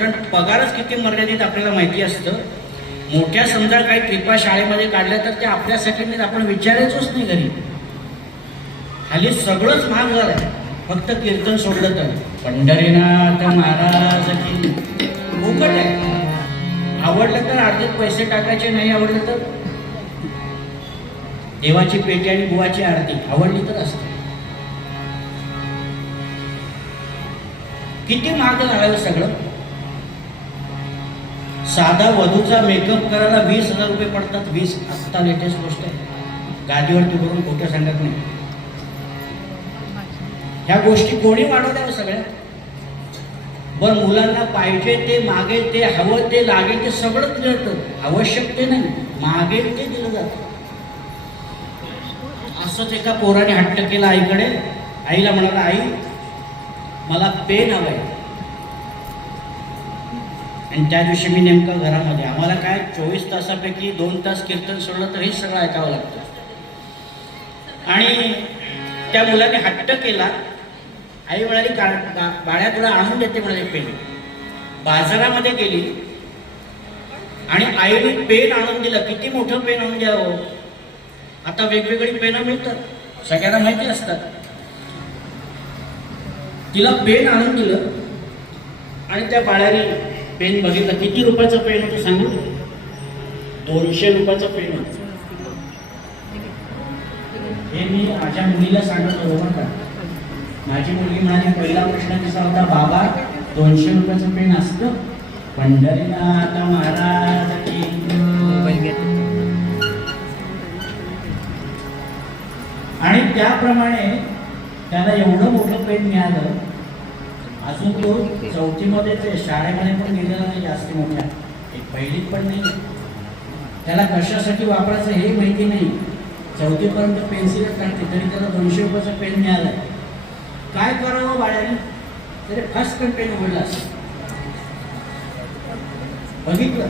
कारण पगारच किती मर्यादित आपल्याला माहिती असतं. मोठ्या समजा काही ट्रिपा शाळेमध्ये काढल्या तर ते आपल्यासाठी नाही आपण विचारायचोच नाही घरी. खाली सगळंच महाग झालंय. फक्त कीर्तन सोडलं तर. पंढरीनाथ महाराज की फुकट आहे. आवडलं तर अर्धेच पैसे टाकायचे नाही आवडलं तर देवाची पेटी आणि गुवाची आरती. आवडली तर असते. किती महाग झालं सगळं? साधा वधूचा मेकअप करायला वीस हजार रुपये पडतात. वीस. आत्ता लेटेस्ट गोष्ट आहे. गादीवरती करून खोटं सांगत नाही. ह्या गोष्टी कोणी वाढवल्या सगळ्या? पण मुलांना पाहिजे ते मागे ते हवं ते लागेल ते सगळंच मिळतं. आवश्यक ते नाही. मागेल ते दिलं जातं. असंच एका पोराने हट्ट केला आईकडे. आईला म्हणाला आई मला पेन हवं आहे आणि त्या दिवशी मी नेमकं घरामध्ये आम्हाला काय चोवीस तासापैकी दोन तास कीर्तन सोडलं तर हे सगळं ऐकावं लागतं. आणि त्या मुलाने हट्ट केला. आई म्हणाली का बाळ्या तुला आणून देते म्हणाली पेन. बाजारामध्ये गेली. आणि आईने पेन आणून दिलं. किती मोठं पेन आणून द्यावं? आता वेगवेगळी पेनं मिळतात. सगळ्यांना माहिती असतात. तिला पेन आणून दिलं. आणि त्या बाळ्याने पेन बघितलं किती रुपयाचं पेन होतं सांगू? दोनशे रुपयाचं पेन होतं. हे मी माझ्या मुलीला सांगत होतो का. माझी मुलगी म्हणाली पहिला प्रश्न कसा होता? बाबा दोनशे रुपयाचं पेन असतं? पंढरीनाथ महाराज आणि त्याप्रमाणे त्याला एवढं मोठं पेन मिळालं अजून तो चौथीमध्येच ते शाळेमध्ये पण गेलेला नाही जास्त मोठ्या. एक पहिलीत पण नाही. त्याला कशासाठी वापरायचं हे माहिती नाही. चौथीपर्यंत पेन्सिलच काढते तरी त्याला दोनशे रुपयाचा पेन मिळाला काय करावं बाळ्याने तरी फर्स्ट पण पेन उघडला असं बघितलं?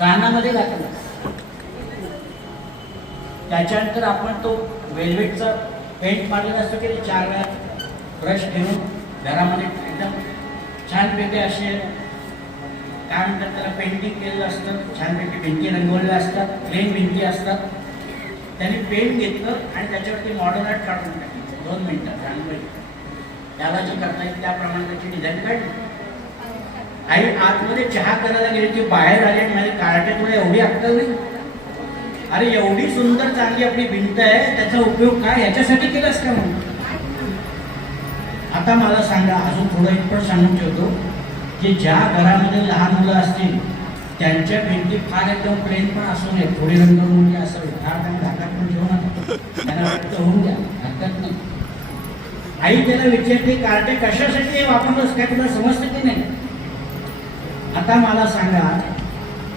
कानामध्ये घातलं. त्याच्यानंतर आपण तो वेल्वेटचा पेंट मारलेला असतो की चार वेळा ब्रश घेऊन घरामध्ये एकदम छानपैकी असे काय म्हणतात त्याला पेंटिंग केलेलं असतं. छानपैकी भिंती रंगवलेल्या असतात. प्लेन भिंती असतात. त्याने पेंट घेतलं आणि त्याच्यावरती मॉडर्न आर्ट काढून टाकली. दोन मिनटात रांगोळी. त्याला जे करता येईल त्याप्रमाणे त्याची डिझाईन काढली. आई आतमध्ये चहा करायला गेली ती बाहेर आली आणि माझ्या कार्टे एवढी अक्कल नाही अरे एवढी सुंदर चांगली आपली भिंत आहे त्याचा उपयोग काय? याच्यासाठी केलास का म्हणून आता मला सांगा अजून थोडं एक पण सांगून ठेवतो की ज्या घरामध्ये लहान मुलं असतील त्यांच्या भिंती फार एकदम प्लेन पण असू नये. थोडी रंगवलेली असावी. फार आणि धाकात पण ठेवू नका. त्यांना व्यक्त होऊन द्या. हरकत नाही. आई त्याला विचारते कार्टे कशासाठी हे वापरलंस? काय तुला समजते की नाही? आता मला सांगा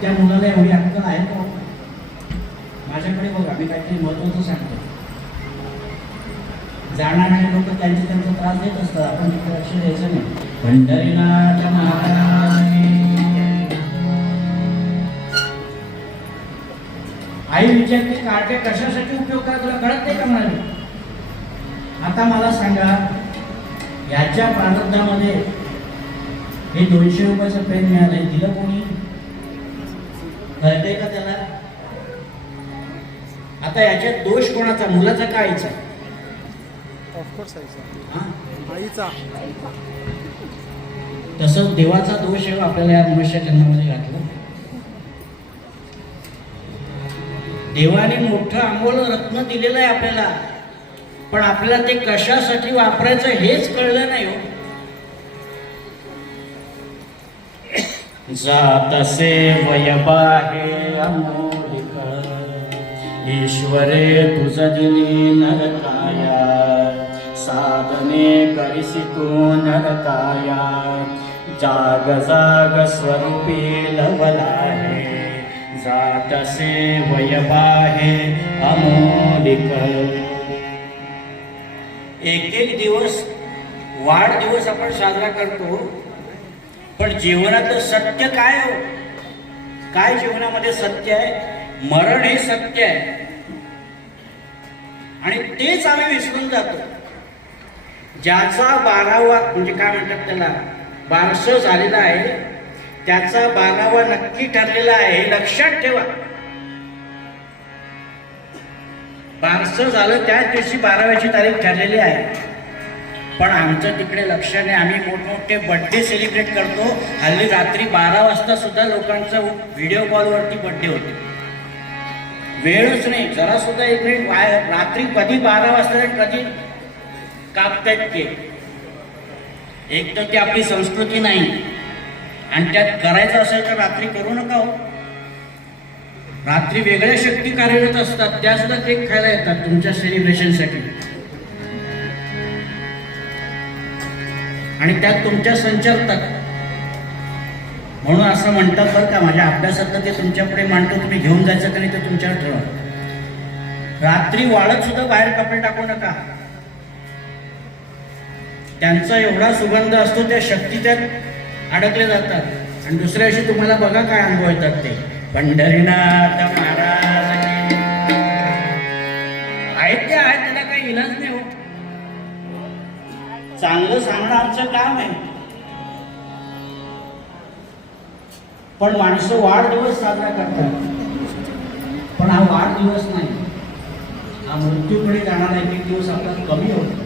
त्या मुलाला एवढी अक्कल आहे का? माझ्याकडे बघा मी काहीतरी महत्वाचं सांगतो. जाणार नाही लोक त्यांचे त्यांचा त्रास देत असतात आपण तिथे लक्ष द्यायचं नाही पंढरीनाथ आई विचारते कार्टे कशासाठी उपयोग करा तुला कळत नाही का म्हणाले? आता मला सांगा याच्या प्रारब्धामध्ये हे दोनशे रुपयाचं पेन मिळालंय दिलं कोणी? कळतंय का त्याला? आता याच्यात दोष कोणाचा? मुलाचा का आईचा? ऑफकोर्स आईचा. हा? आईचा. तसंच देवाचा दोष आहे आपल्याला या मनुष्य जन्मामध्ये घातला. देवाने मोठं अमोल रत्न दिलेलं आहे आपल्याला. पण आपल्याला ते कशासाठी वापरायचं हेच कळलं नाही हो. जातसे वयबाहे अमोलिक. ईश्वरे तुझ दिली नरकाया. साधने करिसी तू नरकाया। जाग जाग स्वरूपी लवलाहे। जातसे वयबाहे अमोलिक। एक एक दिवस वाढदिवस आपण साजरा करतो पण जीवनातलं सत्य काय हो? काय जीवनामध्ये सत्य आहे? मरण हे सत्य आहे. आणि तेच आम्ही विसरून जातो. ज्याचा बारावा म्हणजे काय म्हणतात त्याला? बारसं झालेला आहे. त्याचा बारावा नक्की ठरलेला आहे. हे लक्षात ठेवा. बारसं झालं त्याच दिवशी बाराव्याची तारीख ठरलेली आहे. पण आमचं तिकडे लक्ष नाही. आम्ही मोठमोठे बड्डे सेलिब्रेट करतो. हल्ली रात्री बारा वाजता सुद्धा लोकांचा व्हिडिओ कॉलवरती बड्डे होते. वेळच नाही. जरा सुद्धा एक मिनिट रात्री कधी बारा वाजता कधी कापतायत केक एक तर ती आपली संस्कृती नाही. आणि त्यात करायचं असेल तर रात्री करू नका हो. रात्री वेगळ्या शक्ती कार्यरत असतात त्या सुद्धा केक खायला येतात तुमच्या सेलिब्रेशनसाठी आणि त्यात तुमच्या संचरतात. म्हणून असं म्हणतात बरं का माझ्या अभ्यासातलं ते तुमच्यापुढे मांडतो तुम्ही घेऊन जायचं का नाही ते तुमच्यावर ठरवा रात्री वाळत सुद्धा बाहेर कपडे टाकू नका. त्यांचा एवढा सुगंध असतो त्या शक्ती त्यात अडकले जातात. आणि दुसऱ्याशी तुम्हाला बघा काय अनुभव येतात ते. पंढरीनाथ महाराज आहेत ते आहेत त्याला काही इलाज नाही हो. चांगलं सांगणं आमचं काम आहे. पण माणसं वाढदिवस साजरा करतात. पण हा वाढदिवस नाही. हा मृत्यूकडे जाणारा एक एक दिवस आपला कमी होतो.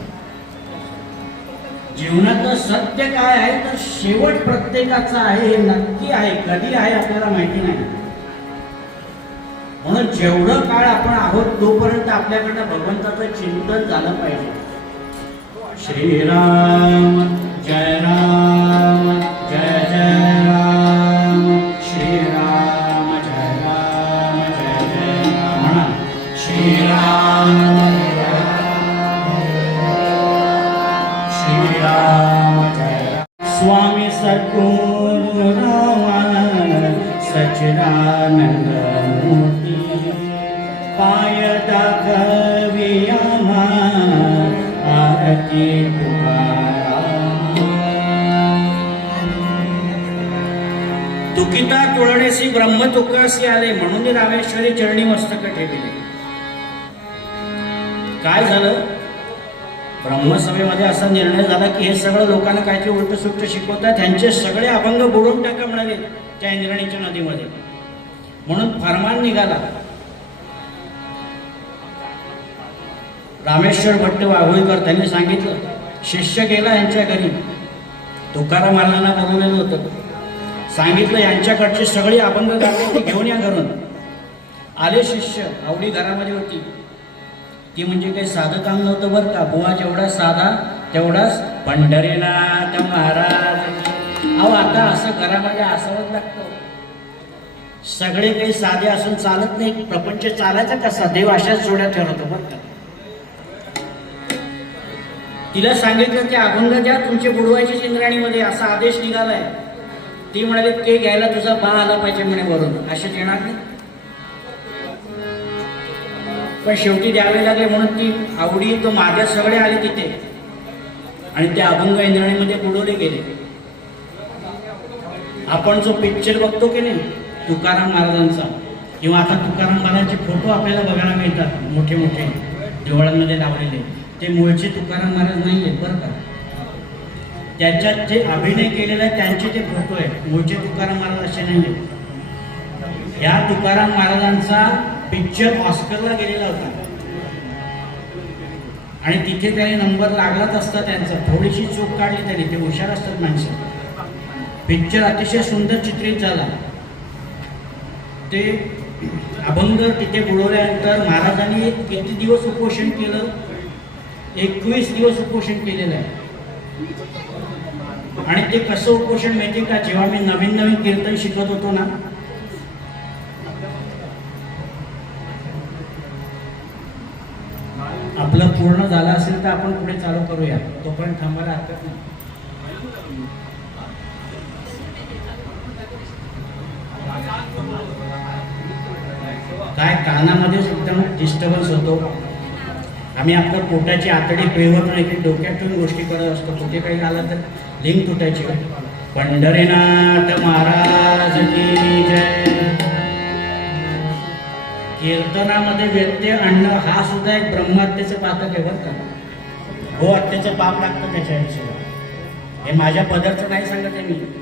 जीवनातलं सत्य काय आहे तर शेवट प्रत्येकाचा आहे हे नक्की आहे कधी आहे आपल्याला माहिती नाही. म्हणून जेवढं काळ आपण आहोत तोपर्यंत आपल्याकडनं भगवंताचं चिंतन झालं पाहिजे. श्रीराम जय राम जय जय राम श्रीराम जय राम जय जय राम. म्हणा श्रीराम राम जय स्वामी सद्गुरु सचिदानंद सच्चिदानंद मूर्ती। पाय दाखवी आरती तुकिता तुळणेसी ब्रह्म तुकासी आले म्हणून रामेश्वरी चरणी मस्तक ठेवले. काय झालं? ब्रह्मसभेमध्ये असा निर्णय झाला की हे सगळं लोकांना काहीतरी उलट सुलट शिकवतात. ह्यांचे सगळे अभंग बुडून टाका म्हणाले त्या इंद्राणीच्या नदीमध्ये. म्हणून फरमान निघाला. रामेश्वर भट्ट वाघोळीकर त्यांनी सांगितलं शिष्य गेला यांच्या घरी. तुकाराम महाराजांना बोलवलेलं होतं. सांगितलं यांच्याकडची सगळी अभंग घेऊन या घरून. आले शिष्य आवडी घरामध्ये होती. ती म्हणजे काही साधं काम नव्हतं बरं का? बुवा जेवढा साधा तेवढाच पंढरीनाथ महाराज अहो आता असं घरामध्ये असावंच लागतं. सगळे काही साधे असून चालत नाही प्रपंच चालायचा कसा? देव अशाच जोड्या ठरवतो बरं का? तिला सांगितलं की अभंग द्या तुमचे बुडवायचे इंद्राणीमध्ये असा आदेश निघालाय. ती म्हणाली ते घ्यायला तुझा बा आला पाहिजे म्हणे वरून. असेच येणार नाही. पण शेवटी द्यावे लागले म्हणून ती आवडी तो माझ्या सगळे आले तिथे. आणि ते अभंग इंद्रणीमध्ये बुडवले गेले. आपण जो पिक्चर बघतो की नाही तुकाराम महाराजांचा किंवा आता तुकाराम महाराजांचे फोटो आपल्याला बघायला मिळतात मोठे मोठे देवळांमध्ये लावलेले. ते मूळचे तुकाराम महाराज नाही आहेत बरं का? त्याच्यात जे अभिनय केलेला आहे त्यांचे ते फोटो आहेत मूळचे तुकाराम महाराज असे नाही आहेत ह्या तुकाराम महाराजांचा पिक्चर ऑस्करला गेलेला होता. आणि तिथे त्याने नंबर लागलाच असता त्यांचा. थोडीशी चूक काढली त्याने. ते हुशार असतात माणसं. पिक्चर अतिशय सुंदर चित्रित झाला. ते अभंग तिथे बुडवल्यानंतर महाराजांनी किती दिवस उपोषण केलं? एकवीस दिवस उपोषण केलेलं आहे. आणि ते कसं उपोषण माहिती का? जेव्हा मी नवीन नवीन कीर्तन शिकत होतो ना आपलं पूर्ण झालं असेल तर आपण पुढे चालू करूया. तोपर्यंत थांबायला हरकत नाही. काय कानामध्ये सुद्धा डिस्टर्बन्स होतो. आम्ही आपलं पोटाची आतडी पेवर नाही की डोक्यात ठेवून गोष्टी करत असतो. कुठे काही आलं तर लिंक तुटायची. पंढरीनाथ महाराज की जय. कीर्तनामध्ये व्यत्यय आणणं हा सुद्धा एक ब्रह्महत्येचं पातक आहे बरं का. हो हत्येचं पाप लागतं त्याच्या हे माझ्या पदरचं नाही सांगत आहे मी.